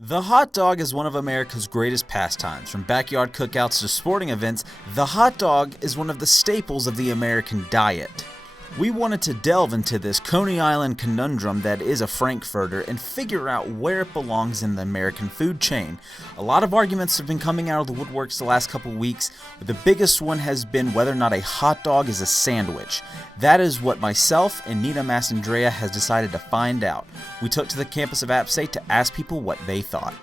The hot dog is one of America's greatest pastimes. From backyard cookouts to sporting events, the hot dog is one of the staples of the American diet. We wanted to delve into this Coney Island conundrum that is a Frankfurter and figure out where it belongs in the American food chain. A lot of arguments have been coming out of the woodworks the last couple weeks, but the biggest one has been whether or not a hot dog is a sandwich. That is what myself and Nina Mastandrea has decided to find out. We took to the campus of App State to ask people what they thought.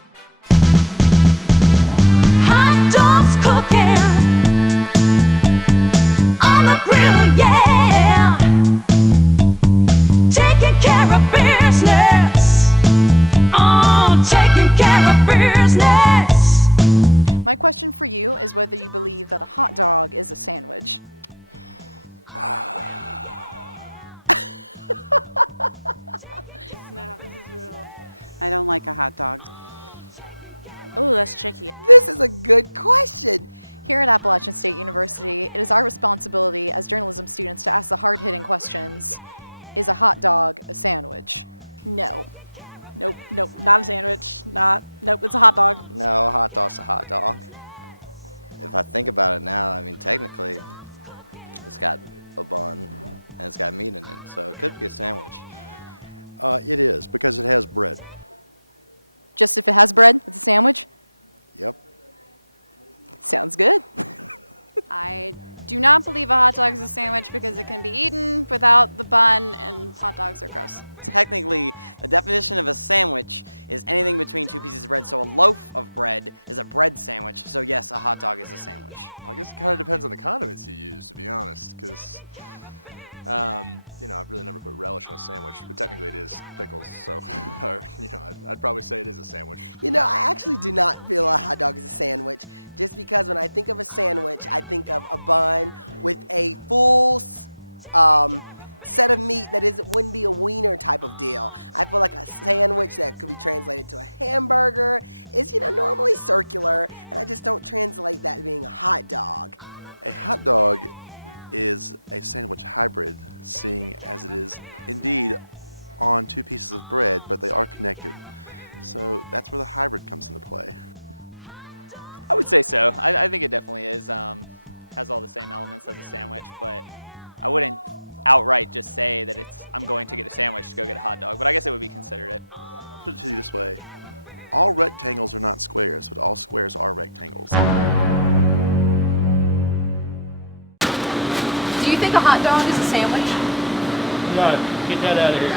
Hot dogs cooking on the grill, yeah. Taking care of business. Oh, taking care of business. My question for you is whether you believe that a hot dog is a sandwich. Snap, this is real. I don't like a hot dog. Oh, that's tricky. This is a good question. Here at Appalachian State University, it is our responsibility as journalism students to ask the hard-hitting questions. Is a hot dog a sandwich? No. Nope, not a sandwich. Nope, it's a hot dog. No, a hot dog's a hot dog. If I think about it now, I mean, technically, it's got a bun and it's got meat in it, so it could be a sandwich. It is, because it has bread. Just if it has bread, it's a sandwich? Yep. Sounds good. I do not believe a hot dog is a sandwich because it can be eaten without the bun, and hot dogs are gross. Technically, the definition of a sandwich is anything between two pieces of bread, so a loaf of bread is a bread sandwich. So yes, a hot dog is a sandwich. I guess it kind of depends on the condiments you use, to be honest, because, I've really never put relish on a sandwich, but technically it is pickles, so, I'd probably say it is a sandwich. I actually do not feel a hot dog is a sandwich, just because when I think of a sandwich, I think of a bun with a full set of meat that wouldn't be a wiener type of deal. I feel like a sandwich that could be translated to a hamburger is, normally circular, and I just don't translate that to being a hot dog. A hot dog is a sandwich hybrid, seeing as it is indeed on two pieces of bread, but they are connected. So that's where the hybrid comes into play. I would say so. I think it definitely is. Has all the same elements as a sandwich, but I wouldn't outright just say that I'm going to get a sandwich to go get a hot dog, but I guess it would be considered it. Put it to you this way. All rectangles are not squares, but all squares are rectangles. Do you think a hot dog is a sandwich? No, get that out of here.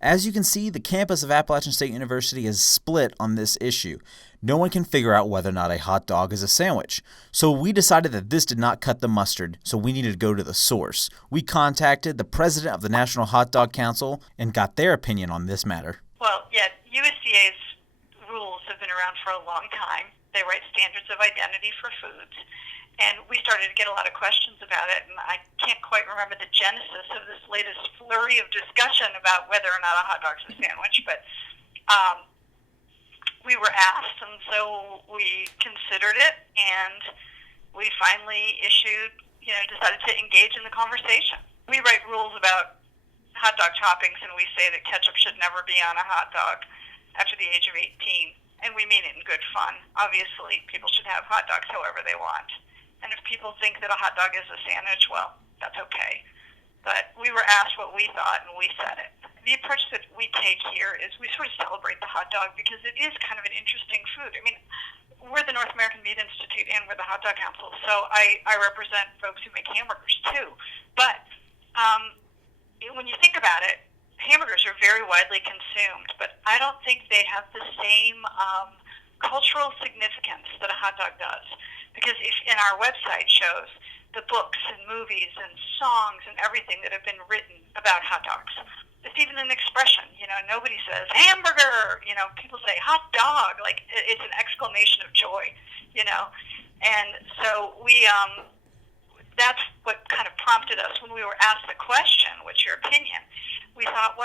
As you can see, the campus of Appalachian State University is split on this issue. No one can figure out whether or not a hot dog is a sandwich. So we decided that this did not cut the mustard, so we needed to go to the source. We contacted the president of the National Hot Dog Council and got their opinion on this matter. Well, yeah, USDA's rules have been around for a long time. They write standards of identity for foods. And we started to get a lot of questions about it, and I can't quite remember the genesis of this latest flurry of discussion about whether or not a hot dog's a sandwich, but we were asked, and so we considered it, and we finally decided to engage in the conversation. We write rules about hot dog toppings, and we say that ketchup should never be on a hot dog after the age of 18, and we mean it in good fun. Obviously, people should have hot dogs however they want. And if people think that a hot dog is a sandwich, well, that's okay. But we were asked what we thought, and we said it. The approach that we take here is we sort of celebrate the hot dog because it is kind of an interesting food. I mean, we're the North American Meat Institute and we're the Hot Dog Council, so I represent folks who make hamburgers too. But when you think about it, hamburgers are very widely consumed, but I don't think they have the same cultural significance that a hot dog does. Because if in our website shows the books and movies and songs and everything that have been written about hot dogs. It's even an expression, nobody says hamburger, people say hot dog, like it's an exclamation of joy, And so that's what kind of prompted us when we were asked the question, what's your opinion? We thought,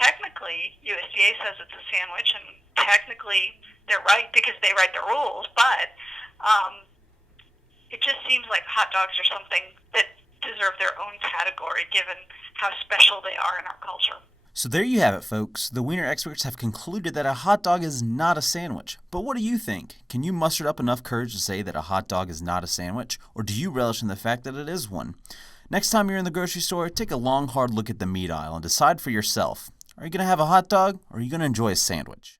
technically USDA says it's a sandwich, and technically they're right because they write the rules, but it just seems like hot dogs are something that deserve their own category given how special they are in our culture. So there you have it, folks. The wiener experts have concluded that a hot dog is not a sandwich. But what do you think? Can you muster up enough courage to say that a hot dog is not a sandwich? Or do you relish in the fact that it is one? Next time you're in the grocery store, take a long, hard look at the meat aisle and decide for yourself. Are you going to have a hot dog or are you going to enjoy a sandwich?